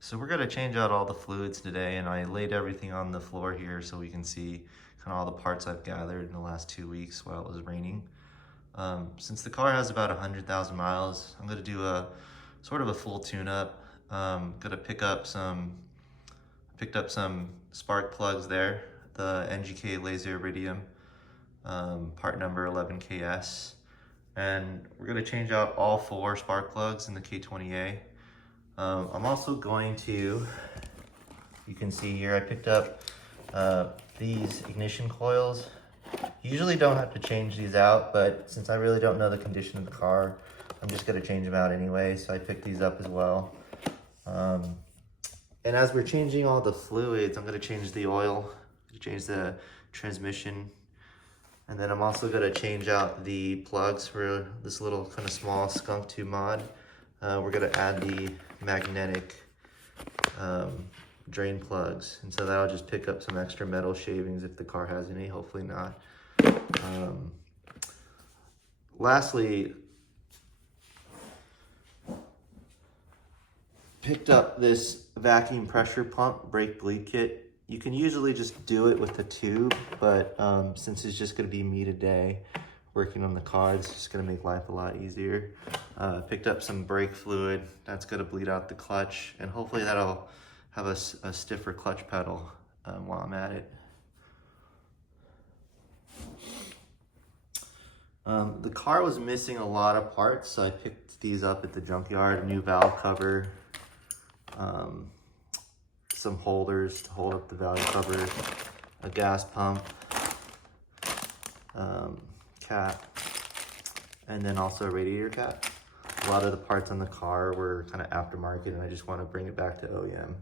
So we're gonna change out all the fluids today, and I laid everything on the floor here so we can see kind of all the parts I've gathered in the last 2 weeks while it was raining. Since the car has about 100,000 miles, I'm gonna do a sort of a full tune-up. Gonna picked up some spark plugs there, the NGK laser Iridium, part number 11KS. And we're gonna change out all 4 spark plugs in the K20A. I'm also going to, you can see here, I picked up these ignition coils. Usually don't have to change these out, but since I really don't know the condition of the car, I'm just gonna change them out anyway, so I picked these up as well. And as we're changing all the fluids, I'm gonna change the oil, change the transmission, and then I'm also gonna change out the plugs for this little kind of small skunk tube mod. We're gonna add the magnetic drain plugs, and so that'll just pick up some extra metal shavings if the car has any, hopefully not. Lastly, picked up this vacuum pressure pump brake bleed kit. You can usually just do it with a tube, but since it's just gonna be me today working on the car, it's just gonna make life a lot easier. Picked up some brake fluid that's gonna bleed out the clutch, and hopefully that'll have a stiffer clutch pedal while I'm at it. The car was missing a lot of parts, so I picked these up at the junkyard. A new valve cover, some holders to hold up the valve cover, a gas pump cap, and then also a radiator cap. A lot of the parts on the car were kind of aftermarket, and I just want to bring it back to OEM.